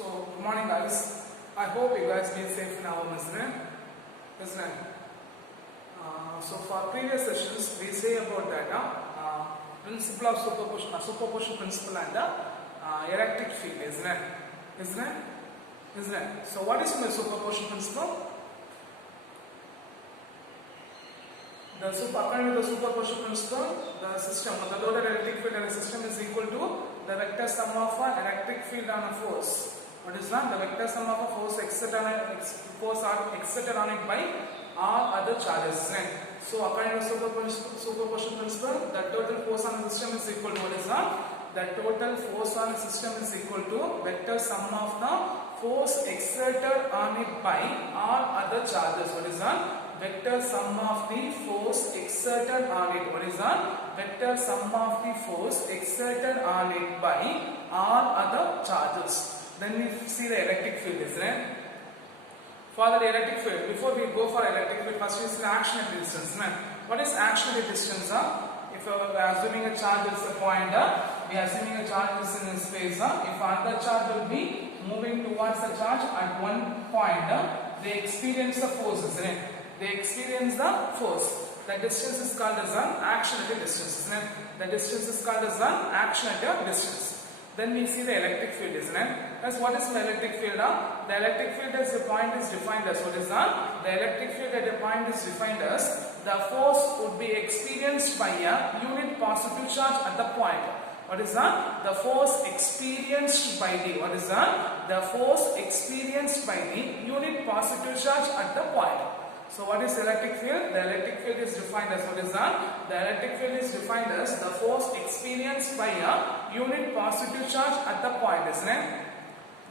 Good morning guys. I hope you guys been safe in our isn't it? So for previous sessions we say about that principle of superposition principle and electric field, isn't it? So what is the superposition principle? According to the superposition principle, the system, the loaded electric field in the system is equal to the vector sum of electric field on a force. What is that? The vector sum of a force exerted on it by all other charges. Right? So according to superposition principle, the total force on the system is equal to what is that? The total force on the system is equal to vector sum of the force exerted on it by all other charges. What is that? Vector sum of the force exerted on it. What is that? Vector sum of the force exerted on it by all other charges. Then we see the electric field, isn't it? For the electric field, before we go for electric field, first we see the action at distance. What is action at distance? If we are assuming a charge is a point, we are assuming a charge is in space. If another charge will be moving towards the charge at one point, they experience the force, isn't it? They experience the force. The distance is called as an action at a distance, isn't it? The distance is called as an action at a distance. Then we see the electric field, isn't it? As what is the electric field? The electric field as a point is defined as what is that? The electric field at a point is defined as the force would be experienced by a unit positive charge at the point. What is that? The force experienced by the, what is that? The force experienced by the unit positive charge at the point. So what is electric field? The electric field is defined as what is that? The electric field is defined as the force experienced by a unit positive charge at the point, isn't it?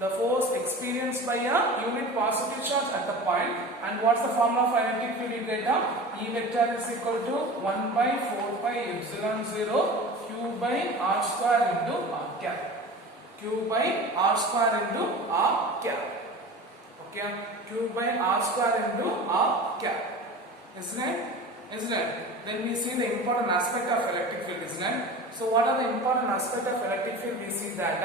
The force experienced by a unit positive charge at the point. And what's the formula for electric field you get? E vector is equal to 1 by 4 pi epsilon 0 q by r square into r cap. Q by r square into r cap. Okay, q by r square into r cap, isn't it? Then we see the important aspect of electric field, isn't it? So what are the important aspect of electric field? We see that.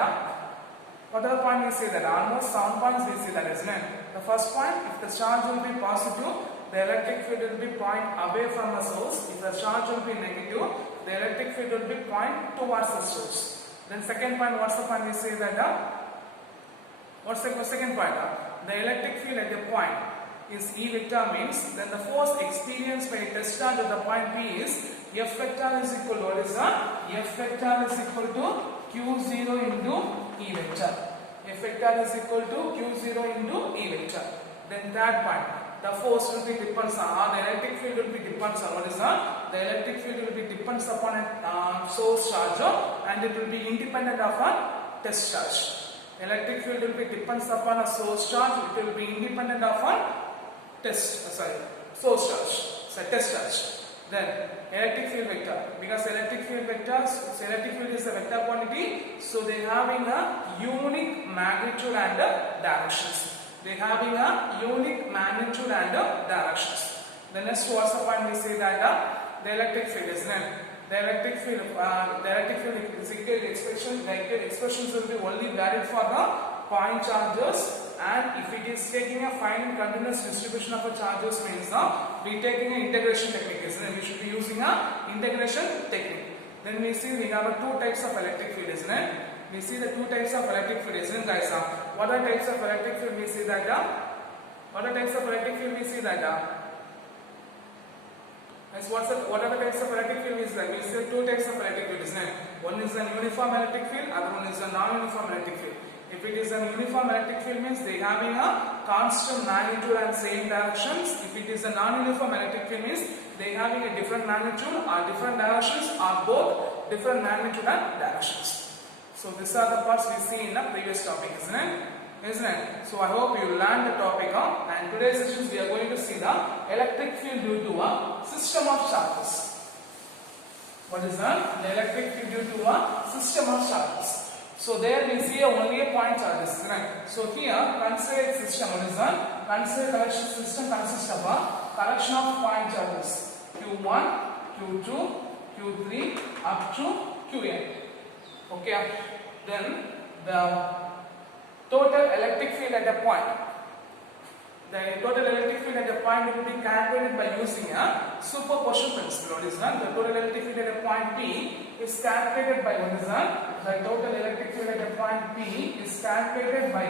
What are the point we see that? Almost 7 points we see that, isn't it? The first point, if the charge will be positive, the electric field will be point away from the source. If the charge will be negative, the electric field will be point towards the source. Then second point, what's the point we say that? What's the second point? The electric field at a point is E vector, means then the force experienced by a test charge at the point P is F vector is equal to what is that? F vector is equal to Q0 into E vector. F vector is equal to Q0 into E vector. Then third point, the force will be depends on, the electric field will be depends on what is that? The electric field will be depends upon a source charge and it will be independent of a test charge. Electric field will be depends upon a source charge. It will be independent of a test charge. Then electric field vector, because electric field is a vector quantity, so they having a unique magnitude and directions. They having a unique magnitude and directions. The next what's the point we say that the electric field is then. The electric field is equal expression. The expressions will be only valid for the point charges, and if it is taking a fine continuous distribution of a charges means we taking an integration technique. Isn't it? We should be using a integration technique. Then we see we have two types of electric field, isn't it? We see the two types of electric field, isn't it, guys? What are types of electric field? We see that. What are types of electric field? We see that. What are the types of electric field? We see two types of electric field, isn't it? One is an uniform electric field, other one is a non-uniform electric field. If it is an uniform electric field, means they having a constant magnitude and same directions. If it is a non-uniform electric field, means they having a different magnitude or different directions or both different magnitude and directions. So these are the parts we see in the previous topic, isn't it? So I hope you learned the topic and today's sessions we are going to see the electric field due to a system of charges. What is that? The electric field due to a system of charges. So there we see only a point charges, isn't it? So here consider a system. What is that? Consider collection system consists of a collection of point charges Q1, Q2, Q3 up to Qn. Okay. Then the total electric field at a point. The total electric field at a point will be calculated by using a superposition principle. What is that? The total electric field at a point P is calculated by what is that? The total electric field at a point P is calculated by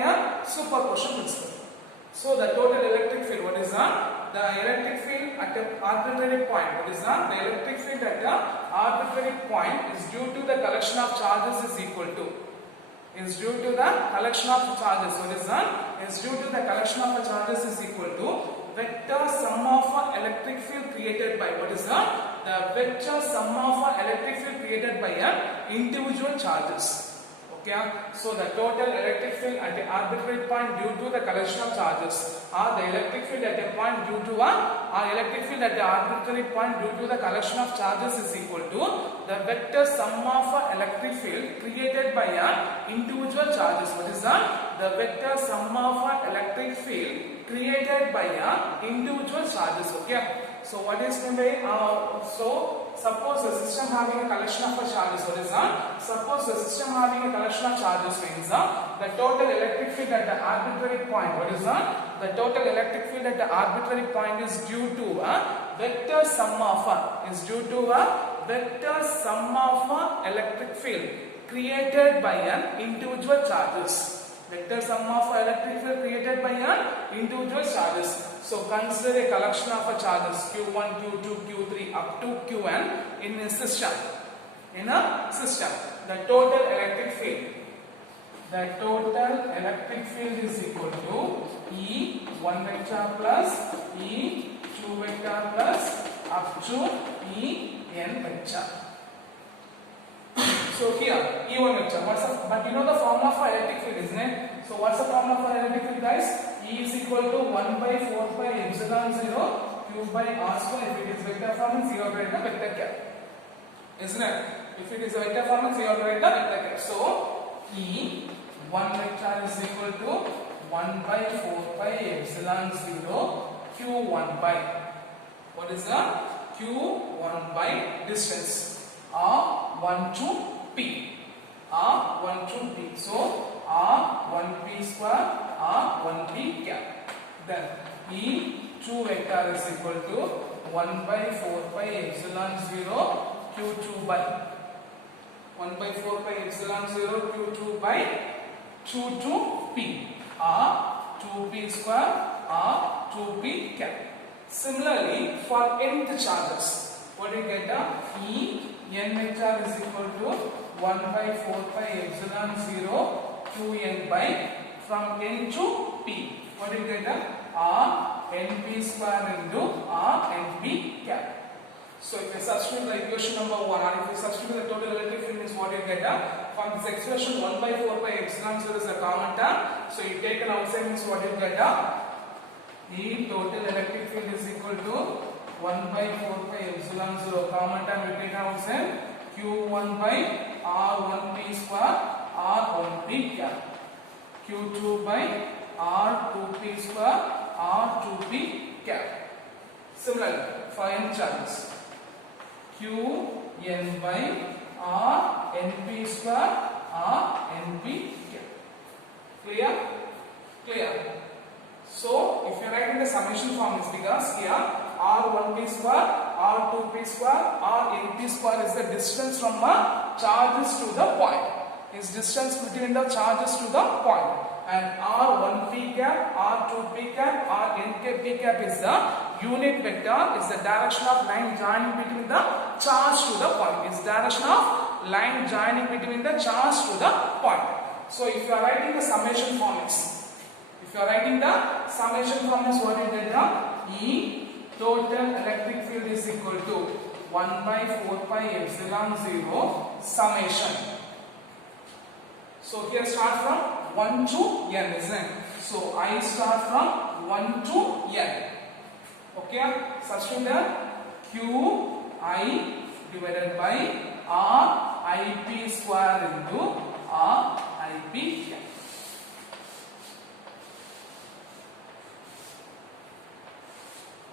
a superposition principle. So the total electric field, what is that? The electric field at an arbitrary point. What is that? The electric field at an arbitrary point is due to the collection of charges is equal to. Is due to the collection of charges. What is that? Is due to the collection of charges is equal to vector sum of electric field created by. What is that? The vector sum of electric field created by individual charges. Okay, so the total electric field at the arbitrary point due to the collection of charges, or the electric field at a point due to electric field at the arbitrary point due to the collection of charges is equal to the vector sum of electric field created by individual charges. What is that? The vector sum of electric field created by individual charges. Okay. So what is meant by suppose the system having a collection of charges. What is that? Suppose the system having a collection of charges means the total electric field at the arbitrary point. What is that? The total electric field at the arbitrary point is due to a vector sum of electric field created by an individual charges. Vector sum of electric field created by an individual charges. So consider a collection of charges Q1, Q2, Q3 up to Qn in a system. The total electric field is equal to E1 vector plus E2 vector plus up to En vector. So here E1 vector. But you know the formula for electric field, isn't it? So what's the formula for electric field, guys? E is equal to 1 by 4 pi epsilon 0 q by r square. If it is vector form, means you have to write the vector cap, isn't it? If it is a vector form, means you have to write the vector cap. So E1 vector is equal to 1 by 4 pi epsilon 0 q1 by, what is the q1 by distance r1 to p, r1 to p. So r1p square r1p cap. Then E2 vector is equal to 1 by 4 pi epsilon 0 q2 by 1 by 4 pi epsilon 0 q2 by 2 to p r2p square r2p cap. Similarly, for nth charges, what do you get? En vector is equal to 1 by 4 pi epsilon 0 qn by from n to p. What do you get? Np square into Np cap. So if I substitute the equation number 1, or if I substitute the total electric field, is what you get? From this expression 1 by 4 pi epsilon 0 is the common term. So you take an outside, means what you get? The total electric field is equal to 1 by 4 pi epsilon 0 common term you take outside q1 by r1p square r1p cap. Q2 by R2p square R2p cap. Similarly, for n charges, Qn by Rnp square Rnp cap. Clear? Clear. So, if you are writing the summation form, is because here R1p square R2p square Rnp square is the distance from charges to the point. Is distance between the charges to the point, and R1p cap, R2p cap, Rnp cap is the unit vector, is the direction of line joining between the charge to the point. Is direction of line joining between the charge to the point. So if you are writing the summation formulas, what you get? E total electric field is equal to 1 by 4 pi epsilon 0 summation. So here start from 1 to n, isn't it? So I start from 1 to n. Okay, substitute that q I divided by r ip square into r ip cap.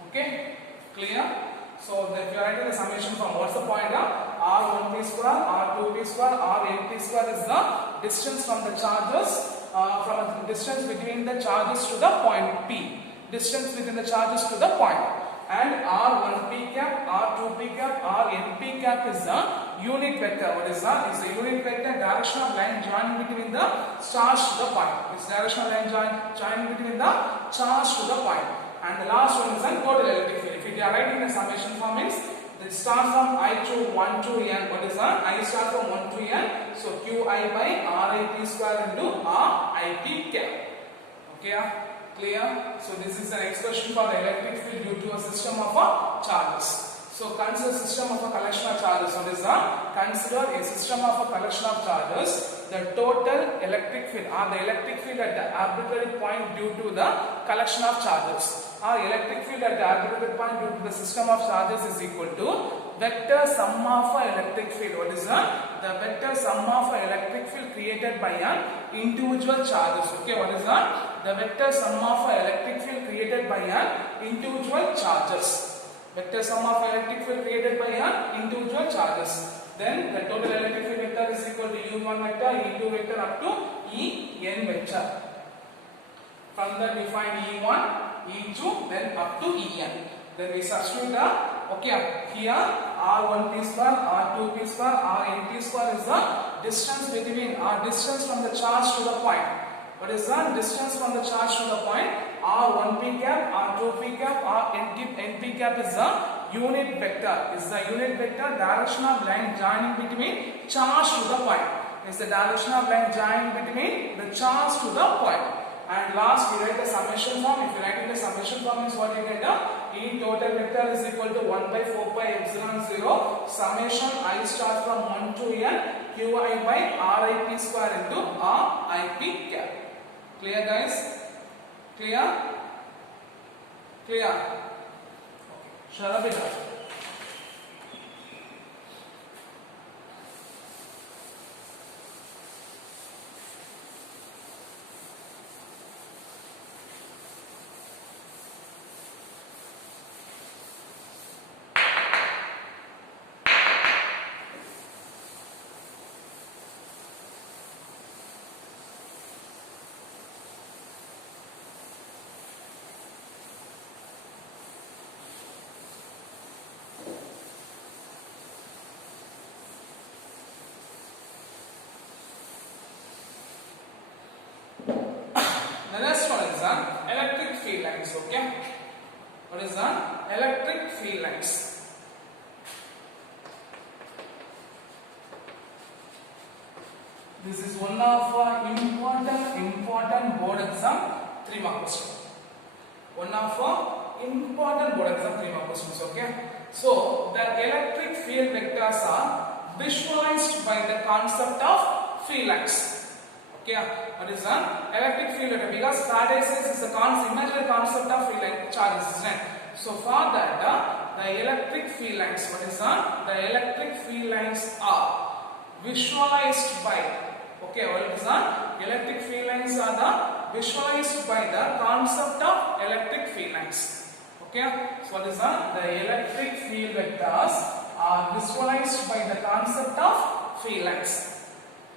Okay, clear? So if you are writing the summation form, what's the point? R1p square, R2p 2p square r np square is the distance from the charges, from a distance between the charges to the point P. Distance between the charges to the point. And r1p cap, r2p cap, rnp cap is the unit vector. What is that? Is the unit vector direction of line joining between the charge to the point. It's direction of line joining between the charge to the point. And the last one is the total electric field. If you are writing the summation form means it starts from I to 1 to n. What is that? I start from 1 to n. So qi by rip square into rip cap. Okay. Clear? So this is an expression for the electric field due to a system of charges. So consider system of a collection of charges. What is that? Consider a system of a collection of charges. The total electric field or the electric field at the arbitrary point due to the collection of charges. Or electric field at the arbitrary point due to the system of charges is equal to vector sum of a electric field. What is that? The vector sum of a electric field created by an individual charges. Okay, what is that? The vector sum of a electric field created by an individual charges. Vector sum of electric field created by an individual charges. Then the total electric field vector is equal to U1 vector, E2 vector up to En vector. From the defined E1, E2, then up to En. Then we substitute the, okay, here R1p square, R2p square, Rnp square is the distance between, distance from the charge to the point. What is the distance from the charge to the point? R1p cap, R2p cap, Rnp cap is the unit vector. Is the unit vector direction of line joining between charge to the point. Is the direction of line joining between the charge to the point. And last we write the summation form. If you write in the summation form is what you get E total vector is equal to 1 by 4 pi epsilon 0 summation I start from 1 to n qi by rip square into rip cap. Clear guys? Clear? Clear? Okay. Shall I be done? The next one is electric field lines. Okay, what is electric field lines? This is one of important board exam 3 mark question. One of important board exam 3 mark questions. Okay, so the electric field vectors are visualized by the concept of field lines. Okay, what is electric field vector? Because Faraday says is the imaginary concept of field line charges, isn't it? So for that, the electric field lines, what is the electric field lines are visualized by. Okay, what is electric field lines are the visualized by the concept of electric field lines. Okay, so what is the electric field vectors are visualized by the concept of field lines.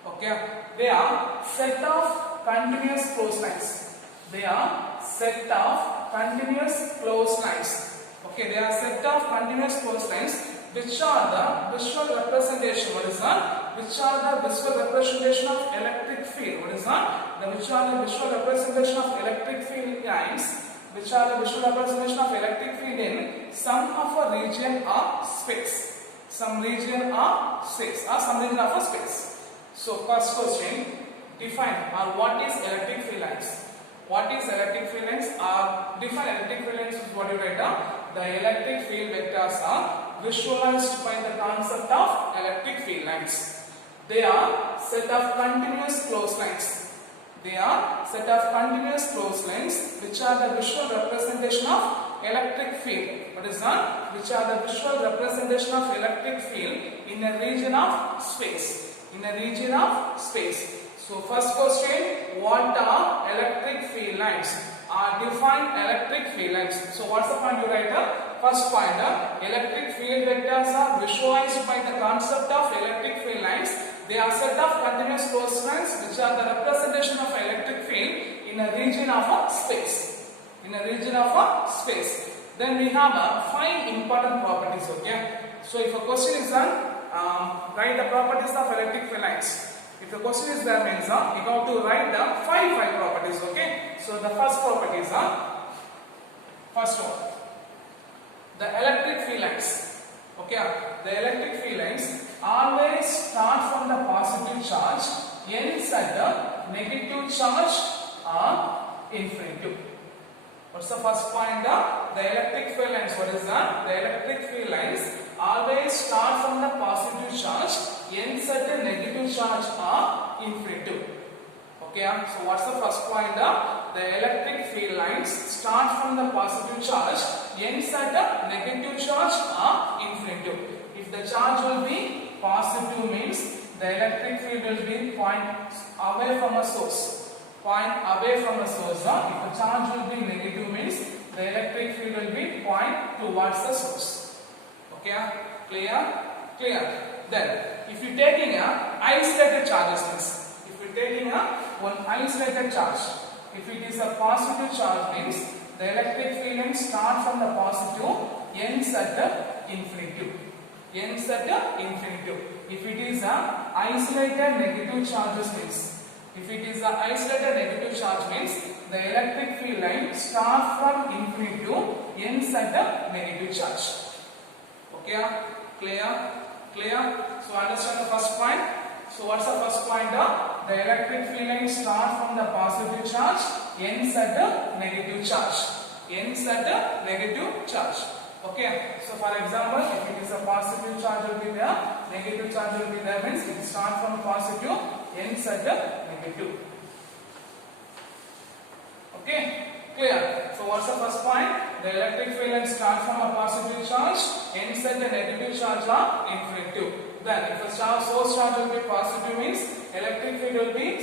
Okay, they are set of continuous closed lines. They are set of continuous closed lines. Okay, they are set of continuous closed lines which are the visual representation. What is that? Which are the visual representation of electric field. What is that? Which are the visual representation of electric field lines. Which are the visual representation of electric field in some of a region of space. Some region of space or some region of a space. So first question, define or what is electric field lines? What is electric field lines? Define electric field lines is what you write down. The electric field vectors are visualized by the concept of electric field lines. They are set of continuous closed lines. They are set of continuous closed lines which are the visual representation of electric field. What is that? Which are the visual representation of electric field in a region of space. In a region of space. So first question, what are electric field lines? Define electric field lines. So what's the point you write? first point, electric field vectors are visualized by the concept of electric field lines. They are set of continuous closed lines which are the representation of electric field in a region of a space. In a region of a space. Then we have 5 important properties. Okay. So if a question is done, write the properties of electric field lines. If the question is there means you have to write the 5 properties. Okay. So the first property is first one, the electric field lines. Okay. The electric field lines always start from the positive charge, ends at the negative charge or infinitive. What's the first point? The electric field lines. What is that? The electric field lines always start from the positive charge, ends at the negative charge or infinitive. Okay, so what's the first point? The electric field lines start from the positive charge, ends at the negative charge or infinitive. If the charge will be positive means the electric field will be point away from a source. Point away from the source. If the charge will be negative means the electric field will be point towards the source. Okay, clear? Clear. Then, if you taking a isolated charges, means if you taking one isolated charge, if it is a positive charge means the electric field lines start from the positive, ends at the infinitive. Ends at the infinitive. If it is a isolated negative charges means, if it is a isolated negative charge means the electric field line starts from infinitive, ends at the negative charge. Okay, clear? Clear? So understand the first point. So what's the first point? The electric field line starts from the positive charge, ends at the negative charge. Ends at the negative charge. Okay. So for example, if it is a positive charge will be there, negative charge will be there means it starts from positive, ends at the negative. Okay. Clear? So what's the first point? The electric field line starts from a positive charge, ends at the negative charge or infinitive. Then if the source charge will be positive means the electric field will be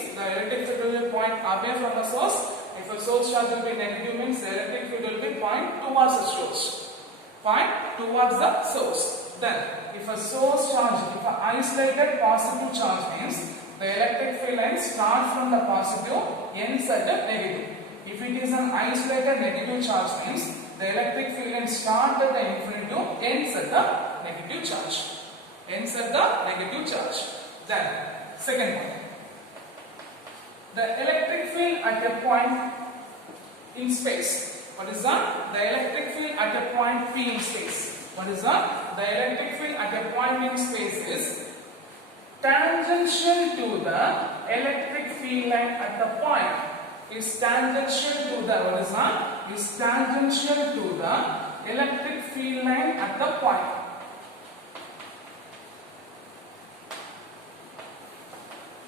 point away from the source. If the source charge will be negative means the electric field will be point towards the source. Point towards the source. Then if a source charge, if an isolated positive charge means the electric field line starts from the positive, ends at the negative. If it is an isolated negative charge means the electric field line starts at the infinitive, ends at the negative charge. Ends at the negative charge. Then, second point. The electric field at a point in space. What is that? The electric field at a point P in space. What is that? The electric field at a point in space is tangential to the electric field line at the point. Is tangential to the, what is that? Is tangential to the electric field line at the point.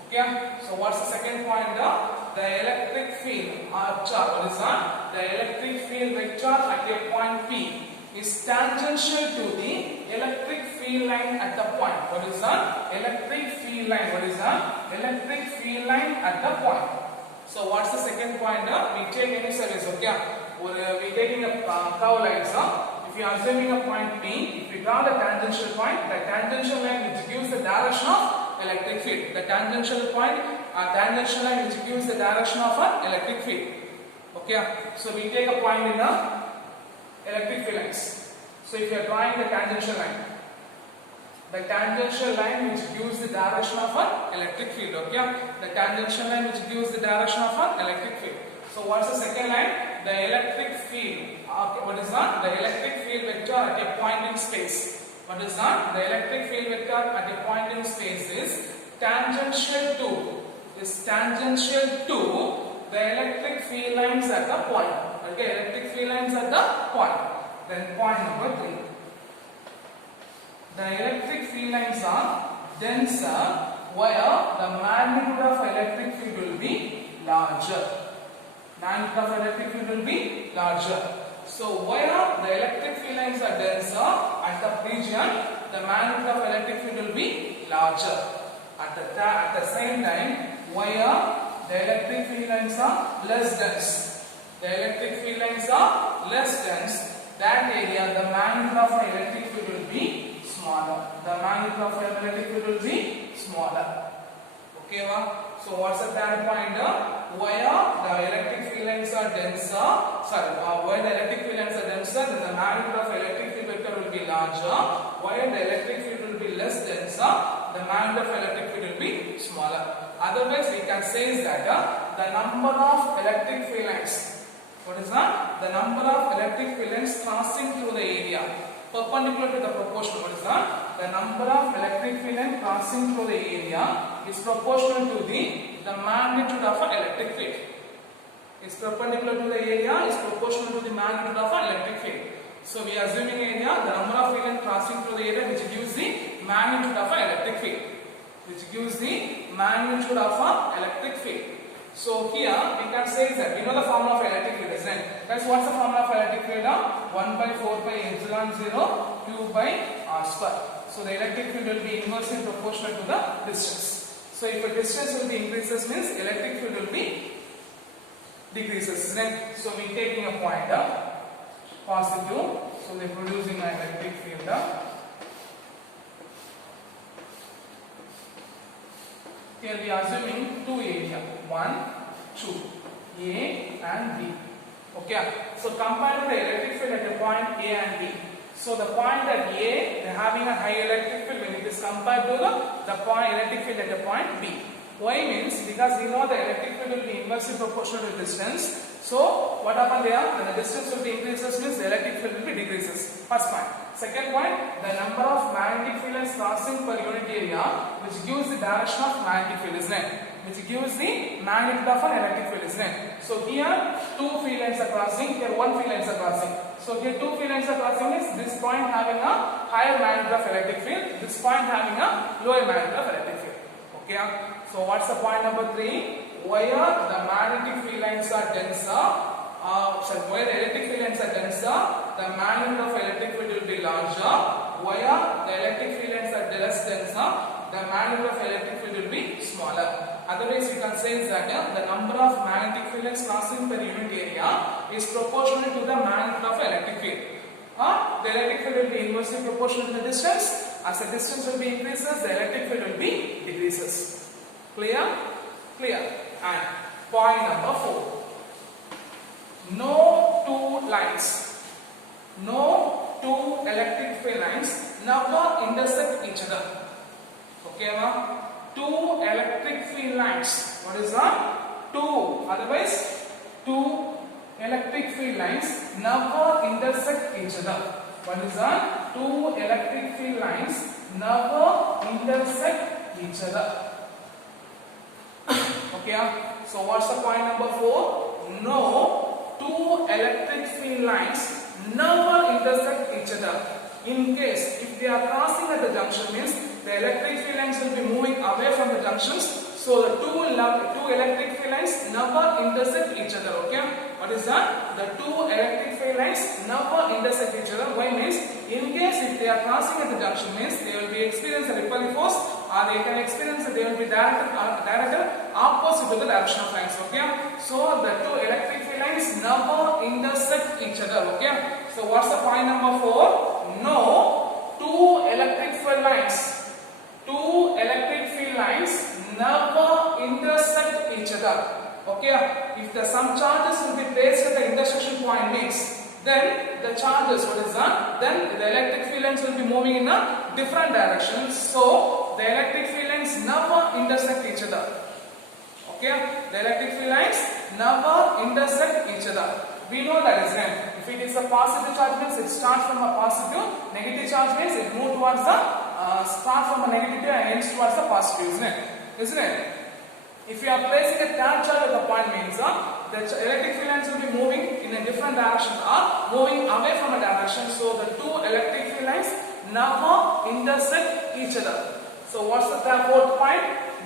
Okay, so what's the second point? The electric field what is that? The electric field vector at a point P is tangential to the electric field line at the point. What is that? Electric field line. What is that? Electric field line at the point. So what's the second point? We take any surface, okay? We taking a curve lines. If you are assuming a point P, if you draw the tangential point, the tangential line which gives the direction of electric field. The tangential point, tangential line which gives the direction of an electric field. Okay? So we take a point in the electric field lines. So if you are drawing the tangential line, the tangential line which gives the direction of an electric field. Okay? The tangential line which gives the direction of an electric field. So what's the second line? The electric field. Okay, what is that? The electric field vector at a point in space. What is that? The electric field vector at a point in space is tangential to. Is tangential to the electric field lines at the point. Okay, electric field lines at the point. Then point number 3. The electric field lines are denser where the magnitude of electric field will be larger. Magnitude of electric field will be larger. So where the electric field lines are denser at the region, the magnitude of electric field will be larger. At the same time, where the electric field lines are less dense. The electric field lines are less dense. that area the magnitude of an electric field will be smaller. The magnitude of an electric field will be smaller. Okay, so what's the third point? Where the electric field lines are denser, where the electric field lines are denser, then the magnitude of electric field vector will be larger. Where the electric field will be less denser, the magnitude of electric field will be smaller. Otherwise, we can say is that the number of electric field lines. What is that? The number of electric field lines passing through the area perpendicular to the proportion. What is that? The number of electric field lines passing through the area is proportional to the magnitude of an electric field. Is perpendicular to the area is proportional to the magnitude of an electric field. So we are assuming area, the number of field lines passing through the area which gives the magnitude of an electric field. Which gives the magnitude of an electric field. So here we can say that we know the formula of electric field, isn't it? Guys, what's the formula of electric field? 1 by 4 pi epsilon 0 Q by R square. So the electric field will be inversely proportional to the distance. So if a distance will be increases means electric field will be decreases, isn't it? So we taking a point positive. So they are producing an electric field. Here we are assuming two areas, 1, 2, A and B. Okay, so compare the electric field at the point A and B. So the point at A, they are having a high electric field when it is compared to the point electric field at the point B. Why means because we know the electric field will be inversely proportional to distance. So what happens there? When the distance will be increases means the electric field will be decreases. First point. Second point, the number of magnetic field lines crossing per unit area which gives the direction of magnetic field, isn't it? Which gives the magnitude of an electric field, isn't it? So here two field lines are crossing, here one field lines are crossing. So here two field lines are crossing is this point having a higher magnitude of electric field, this point having a lower magnitude of electric field. Okay, so what's the point number 3? Where the magnetic field lines are denser, where the electric field lines are denser, the magnitude of electric field will be larger. Where the electric field lines are less denser, the magnitude of electric field will be smaller. Otherwise, we can say that the number of magnetic field lines crossing per unit area is proportional to the magnitude of electric field. The electric field will be inversely proportional to the distance. As the distance will be increases, the electric field will be decreases. Clear? Clear. And point number 4. No two lines, no two electric field lines never intersect each other. Okay, ma? Two electric field lines. What is that? Two. Otherwise, two electric field lines never intersect each other. What is that? Two electric field lines never intersect each other. Okay, so what's the point number 4? No two electric field lines never intersect each other. In case if they are crossing at the junction means the electric field lines will be moving away from the junctions. So the two electric field lines never intersect each other. Okay, what is that? The two electric field lines never intersect each other. Why means in case if they are crossing at the junction means they will be experiencing a repelling force, or they can experience they will be directed opposite to the direction of lines. Okay, so the two electric field lines never intersect each other. Okay, so what's the point number 4? No two electric field lines. Two electric field lines never intersect each other. Okay, if the some charges will be placed at the intersection point means then the charges, what is that? Then the electric field lines will be moving in a different direction. So the electric field lines never intersect each other. Okay, the electric field lines never intersect each other. We know that, isn't it? If it is a positive charge means it starts from a positive, negative charge means it moves towards the start from a negative and ends towards the positive, isn't it? Isn't it? If you are placing a third charge at the point means the electric field lines will be moving in a different direction or moving away from a direction. So the two electric field lines never intersect each other. So what's the fourth point?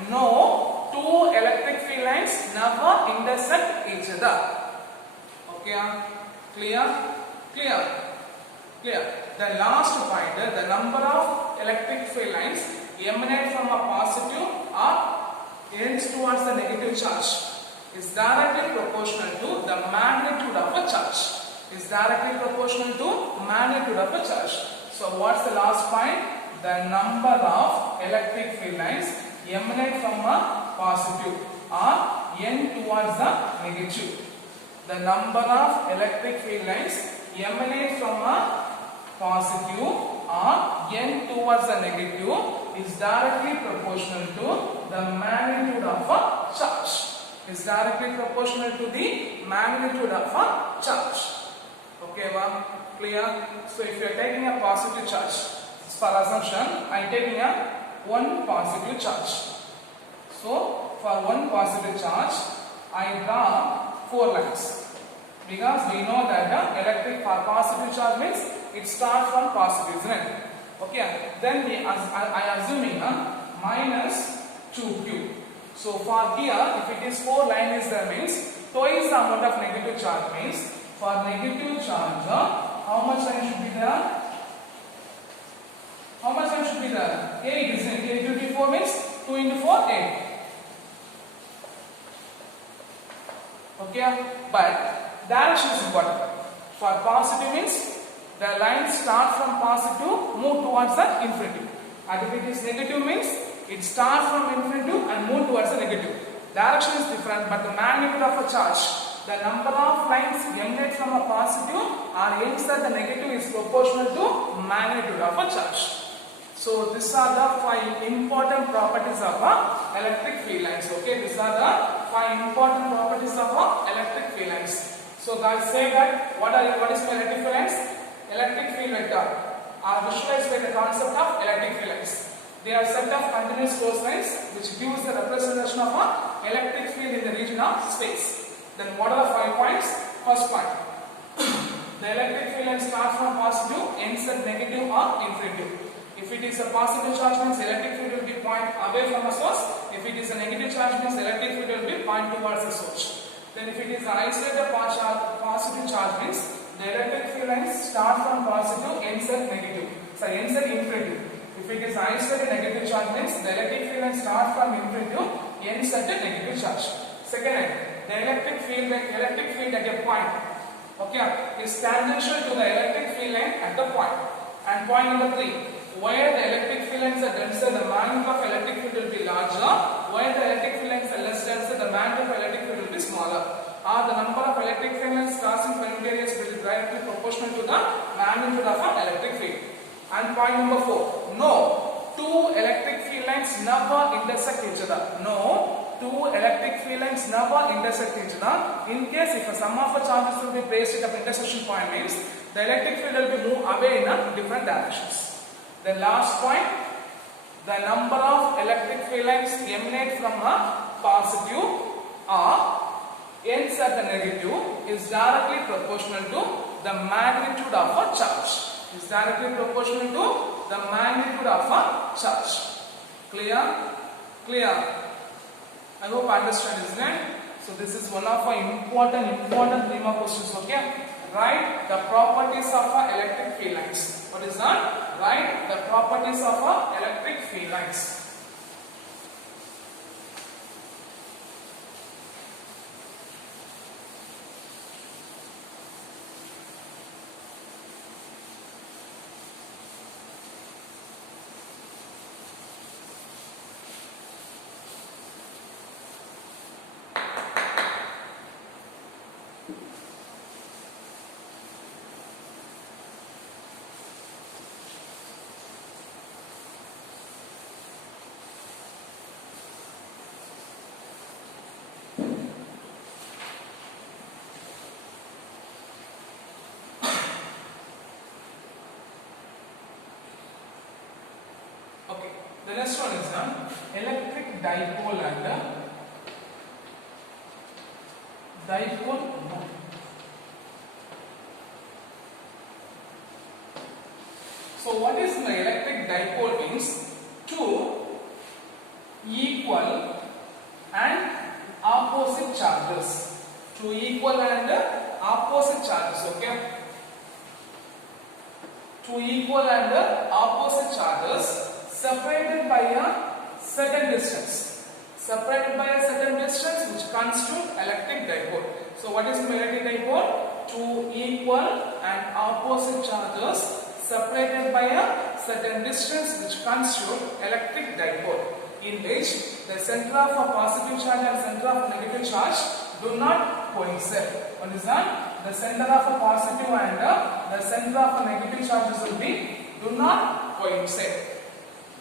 No two electric field lines never intersect each other. Okay, clear? Clear? Clear. The last point, the number of electric field lines emanate from a positive or ends towards the negative charge is directly proportional to the magnitude of a charge. is directly proportional to magnitude of a charge. So what's the last point? The number of electric field lines emanate from a positive or n towards the negative. The number of electric field lines emanate from a positive or n towards the negative is directly proportional to the magnitude of a charge. Is directly proportional to the magnitude of a charge. Okay, well, clear? So if you are taking a positive charge, for assumption, I am taking a one positive charge. So for one positive charge, I draw four lines because we know that the electric for positive charge means it starts from positive, isn't it? Okay, then I assuming a minus 2q. So for here, if it is 4 line is there means twice the amount of negative charge means for negative charge, how much line should be there? How much line should be there? 8, isn't it? 8 into 4 means 2 into 4, 8. Okay, but direction is important. For positive means the line starts from positive, move towards the infinity. And if it is negative means it starts from infinitive and move towards the negative. Direction is different, but the magnitude of a charge, the number of lines emanate from a positive or ends that the negative is proportional to magnitude of a charge. So these are the 5 important properties of electric field lines. Okay, these are the 5 important properties of electric field lines. So guys, say that what is electric field lines? Electric field vector are visualized by the concept of electric field lines. They are set of continuous closed lines which gives the representation of an electric field in the region of space. Then what are the 5 points? First point, the electric field line starts from positive, ends at negative or infinitive. If it is a positive charge means electric field will be point away from the source. If it is a negative charge means electric field will be point towards the source. Then if it is an isolated positive charge means the electric field lines start from positive, ends at negative. So ends at infinitive. If it is isolated negative charge means the electric field line starts from infinitive, ends at a negative charge. Second, the electric field at a point, okay, is tangential to the electric field line at the point. And point number 3, where the electric field lines are denser, the magnitude of electric field will be larger. Where the electric field lines are less denser, the magnitude of electric field will be smaller. Or the number of electric field lines crossing permitted areas will be directly proportional to the magnitude of an electric field. And point number 4, no, 2 electric field lines never intersect each other. No, 2 electric field lines never intersect each other. In case if a sum of a charges will be placed at the intersection point means the electric field will be moved away in different directions. The last point, the number of electric field lines emanate from a positive or ends at the negative is directly proportional to the magnitude of a charge. Is directly proportional to the magnitude of a charge. Clear? Clear? I hope I understand, isn't it? So this is one of our important theme of questions. Okay? Write the properties of electric field lines. What is that? Write the properties of electric field lines. Okay, the next one is electric dipole and dipole moment. So what is the electric dipole means? Two equal and opposite charges. Two equal and opposite charges, okay? Two equal and opposite charges separated by a certain distance. Separated by a certain distance which constitute electric dipole. So what is the electric dipole? two equal and opposite charges separated by a certain distance which constitute electric dipole, in which the center of a positive charge and center of negative charge do not coincide. What is that? The center of a positive and the center of a negative charges will be do not coincide.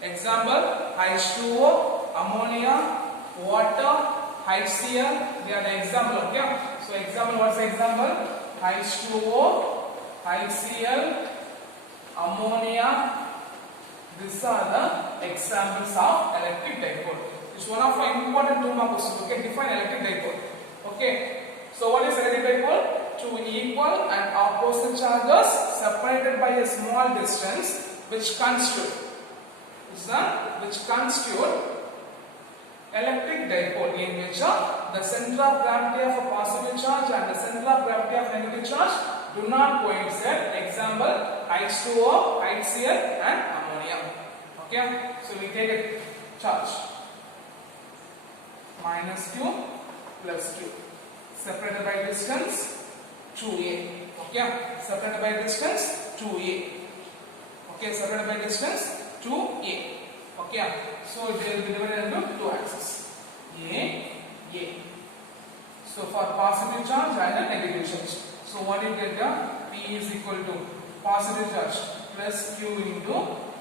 Example, H2O, ammonia, water, HCl. They are the example. Okay. So example, what's the example? H2O, HCl, ammonia. These are the examples of electric dipole. It's one of the important 2 mark questions. Okay, define electric dipole. Okay. So what is electric dipole? Two equal and opposite charges separated by a small distance which constitute electric dipole, in which the center of gravity of a positive charge and the center of gravity of negative charge do not coincide. Example, H2O, HCl and ammonia. Okay, so we take a charge minus Q plus Q separated by distance 2a. Okay, separated by distance 2a. Okay, separated by distance 2a. Okay, so it will be divided into 2 axes. A. So for positive charge and negative charge. So what you get here? P is equal to positive charge plus Q into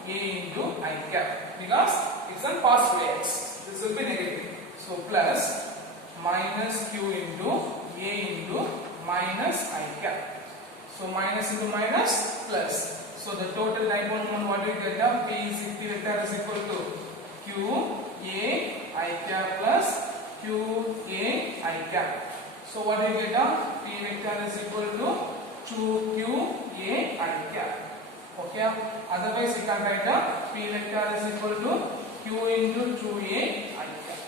A into I cap, because it's on positive x. This will be negative. So plus minus Q into A into minus I cap. So minus into minus plus. So the total dipole moment, what do you get here? P vector is equal to Q A I cap plus Q A I cap. So what do you get here? P vector is equal to 2Q A I cap. Okay. Otherwise, you can write P vector is equal to Q into 2A I cap.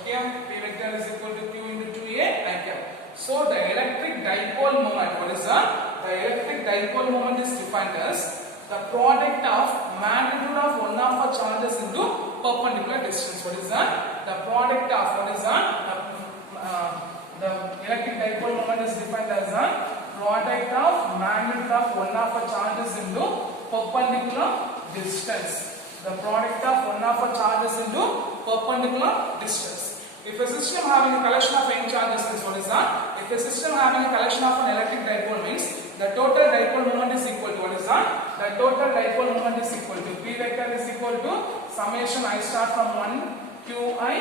Okay. P vector is equal to Q into 2A I cap. So the electric dipole moment, what is that? The electric dipole moment is defined as the product of magnitude of one of the charges into perpendicular distance. What is that? The product of, what is that? The electric dipole moment is defined as the product of magnitude of one of the charges into perpendicular distance. The product of one of the charges into perpendicular distance. If a system having a collection of n charges means, what is that? If a system having a collection of an electric dipole means the total dipole moment is equal to, what is that? The total dipole moment is equal to P vector is equal to summation I start from 1 Qi Ri.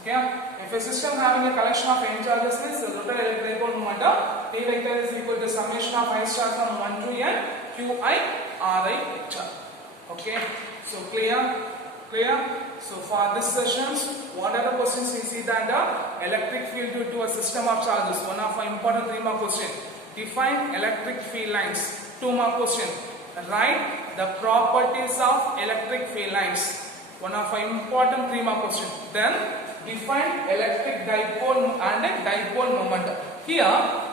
Okay. If a system having a collection of n charges means the total electric dipole moment of P vector is equal to summation of I start from 1 to n Qi Ri vector. Okay. So clear? So for this sessions, what are the questions we see that the electric field due to a system of charges? One of our important 3 mark question. Define electric field lines. 2 mark question. Write the properties of electric field lines. One of our important 3 mark question. Then define electric dipole and dipole moment. Here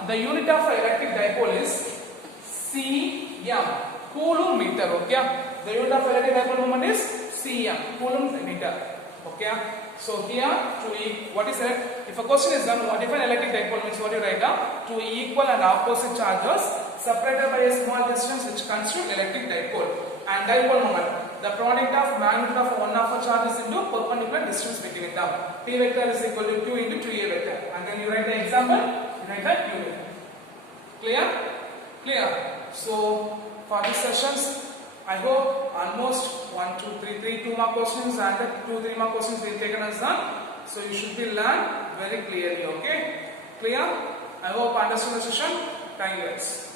the unit of electric dipole is Cm, Coulomb meter. Okay. The unit of electric dipole moment is Cm, Coulomb meter. Okay. So here what is it? If a question is done, what define electric dipole means, what you write down? Two equal and opposite charges separated by a small distance which constitute electric dipole. And dipole moment, the product of magnitude of one of the charges into perpendicular distance between them. P vector is equal to Q into 2A vector. And then you write the example, you write the Q vector. Clear? So for these sessions, I hope almost 1, 2, 3, 2 mark questions and 2, 3 mark questions will be taken as done. So you should be learned very clearly. Okay? Clear? I hope I understood the session. Thank you guys.